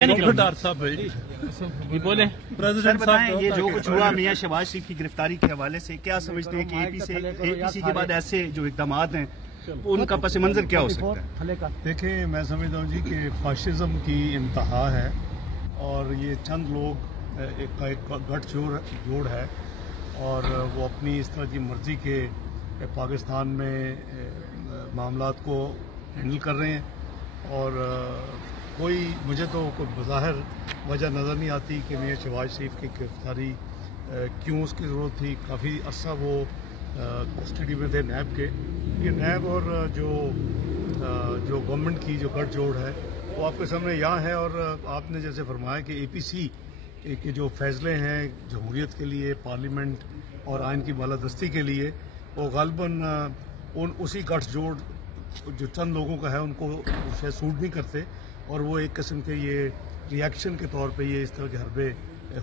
سر بتائیں یہ جو کچھ ہوا میاں شہباز شریف کی گرفتاری کے حوالے سے کیا سمجھتے ہیں کہ اے پی سی کے بعد ایسے جو اقدامات ہیں ان کا پس منظر کیا ہو سکتا ہے؟ دیکھیں میں سمجھتا ہوں جی کہ فاشزم کی انتہا ہے اور یہ چند لوگ ایک گٹھ جوڑ ہے اور وہ اپنی اس طرح کی مرضی کے پاکستان میں معاملات کو ہینڈل کر رہے ہیں اور مجھے تو کوئی بظاہر وجہ نظر نہیں آتی کہ میاں شہباز شریف کی گرفتاری کیوں اس کی ضرورت تھی. کافی عرصہ وہ کسٹڈی میں تھے نیب کے. یہ نیب اور جو گورنمنٹ کی جو گٹھ جوڑ ہے وہ آپ کے سامنے یہاں ہے اور آپ نے جیسے فرمایا کہ اے پی سی کے جو فیصلے ہیں جمہوریت کے لیے پارلیمنٹ اور آئین کی بالادستی کے لیے وہ غالباً اسی گٹھ جوڑ جو چند لوگوں کا ہے ان کو شاید سوٹ نہیں کرتے اور وہ ایک قسم کے یہ ریئیکشن کے طور پہ یہ اس طرح کے حربے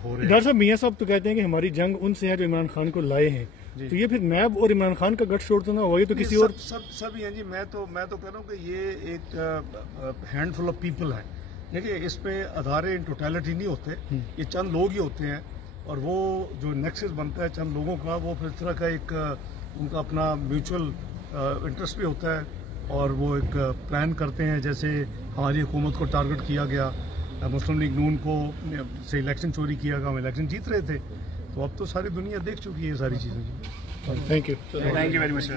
ہو رہے ہیں. ڈاکٹر صاحب میاں صاحب تو کہتے ہیں کہ ہماری جنگ ان سے ہے جو عمران خان کو لائے ہیں تو یہ پھر نیب اور عمران خان کا گٹھ چھوڑ تو نہ ہوا, یہ تو کسی اور سب ہی ہیں جی. میں تو کہہ رہا ہوں کہ یہ ایک ہینڈ فل آف پیپل ہے. دیکھیے اس پہ ادارے ان ٹوٹیلٹی نہیں ہوتے, یہ چند لوگ ہی ہوتے ہیں اور وہ جو نیکسس بنتا ہے چند لوگوں کا وہ پھر اس طرح کا ایک ان کا اپنا میوچل انٹرسٹ بھی ہوتا ہے اور وہ ایک پلان کرتے ہیں. جیسے ہماری حکومت کو ٹارگٹ کیا گیا, مسلم لیگ نون کو سے الیکشن چوری کیا گیا, ہم الیکشن جیت رہے تھے. تو اب تو ساری دنیا دیکھ چکی ہے یہ ساری چیزیں. Thank you very much.